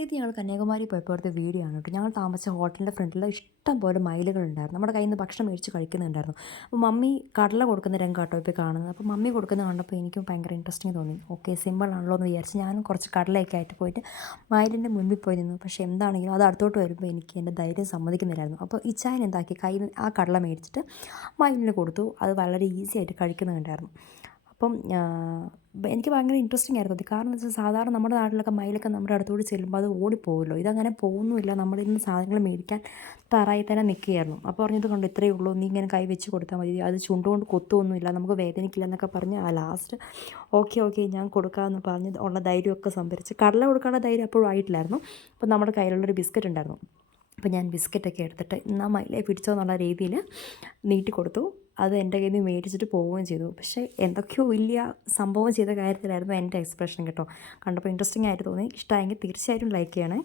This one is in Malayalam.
ഇത് ഞങ്ങൾ കന്യാകുമാരി പോയപ്പോഴത്തെ വീഡിയോ ആണ് കേട്ടോ ഞങ്ങൾ താമസിച്ച ഹോട്ടലിന്റെ ഫ്രണ്ടിൽ ഇഷ്ടം പോലെ മയിലുകളുണ്ടായിരുന്നു നമ്മുടെ കയ്യിൽ നിന്ന് ഭക്ഷണം മേടിച്ച് കഴിക്കുന്നുണ്ടായിരുന്നു. അപ്പോൾ മമ്മി കടല കൊടുക്കുന്ന രംഗം കേട്ടോ ഇപ്പോൾ കാണുന്നത്. അപ്പോൾ മമ്മി കൊടുക്കുന്ന കണ്ടപ്പോൾ എനിക്കും ഭയങ്കര ഇൻട്രസ്റ്റിംഗ് തോന്നി. ഓക്കെ സിമ്പിൾ ആണല്ലോ എന്ന് വിചാരിച്ച് ഞാനും കുറച്ച് കടലയൊക്കെ ആയിട്ട് പോയിട്ട് മയിലിന്റെ മുൻപിൽ പോയി നിന്നു. പക്ഷേ എന്താണെങ്കിലും അത് അടുത്തോട്ട് വരുമ്പോൾ എനിക്ക് എന്റെ ധൈര്യം സമ്മതിക്കുന്നില്ലായിരുന്നു. അപ്പോൾ ഇച്ചായൻ എന്താക്കി കയ്യിൽ ആ കടല മേടിച്ചിട്ട് മയിലിന് കൊടുത്തു. അത് വളരെ ഈസി ആയിട്ട് കഴിക്കുന്നുണ്ടായിരുന്നു. അപ്പം എനിക്ക് ഭയങ്കര ഇൻട്രസ്റ്റിംഗ് ആയിരുന്നു അത്. കാരണം എന്താ വെച്ചാൽ സാധാരണ നമ്മുടെ നാട്ടിലൊക്കെ മയിലൊക്കെ നമ്മുടെ അടുത്തോട്ട് ചെല്ലുമ്പോൾ അത് ഓടിപ്പോകുമല്ലോ ഇതങ്ങനെ പോകുന്നുമില്ല. നമ്മളിൽ നിന്ന് സാധനങ്ങൾ മേടിക്കാൻ തറായി തന്നെ നിൽക്കുകയായിരുന്നു അപ്പോൾ പറഞ്ഞത് കൊണ്ട് ഇത്രയേ ഉള്ളൂ നീ ഇങ്ങനെ കൈ വെച്ച് കൊടുത്താൽ മതി. അത് ചുണ്ടുകൊണ്ട് കൊത്തുമൊന്നുമില്ല നമുക്ക് വേദനിക്കില്ല എന്നൊക്കെ പറഞ്ഞ് ആ ലാസ്റ്റ് ഓക്കെ ഓക്കെ ഞാൻ കൊടുക്കാമെന്ന് പറഞ്ഞ് ഉള്ള ധൈര്യമൊക്കെ സംഭരിച്ച് കടല കൊടുക്കാനുള്ള ധൈര്യം അപ്പോഴും ആയിട്ടില്ലായിരുന്നു. അപ്പോൾ നമ്മുടെ കയ്യിലുള്ളൊരു ബിസ്ക്കറ്റ് ഉണ്ടായിരുന്നു. അപ്പോൾ ഞാൻ ബിസ്ക്കറ്റൊക്കെ എടുത്തിട്ട് എന്നാൽ മയിലെ പിടിച്ചോ എന്നുള്ള രീതിയിൽ നീട്ടി കൊടുത്തു. അത് എന്റെ കയ്യിൽ നിന്ന് മേടിച്ചിട്ട് പോവുകയും ചെയ്തു. പക്ഷേ എന്തൊക്കെയോ വലിയ സംഭവം ചെയ്ത കാര്യത്തിലായിരുന്നു എന്റെ എക്സ്പ്രഷൻ കേട്ടോ. കണ്ടപ്പോൾ ഇൻട്രസ്റ്റിംഗ് ആയിട്ട് തോന്നി. ഇഷ്ടമായെങ്കിൽ തീർച്ചയായിട്ടും ലൈക്ക് ചെയ്യണേ.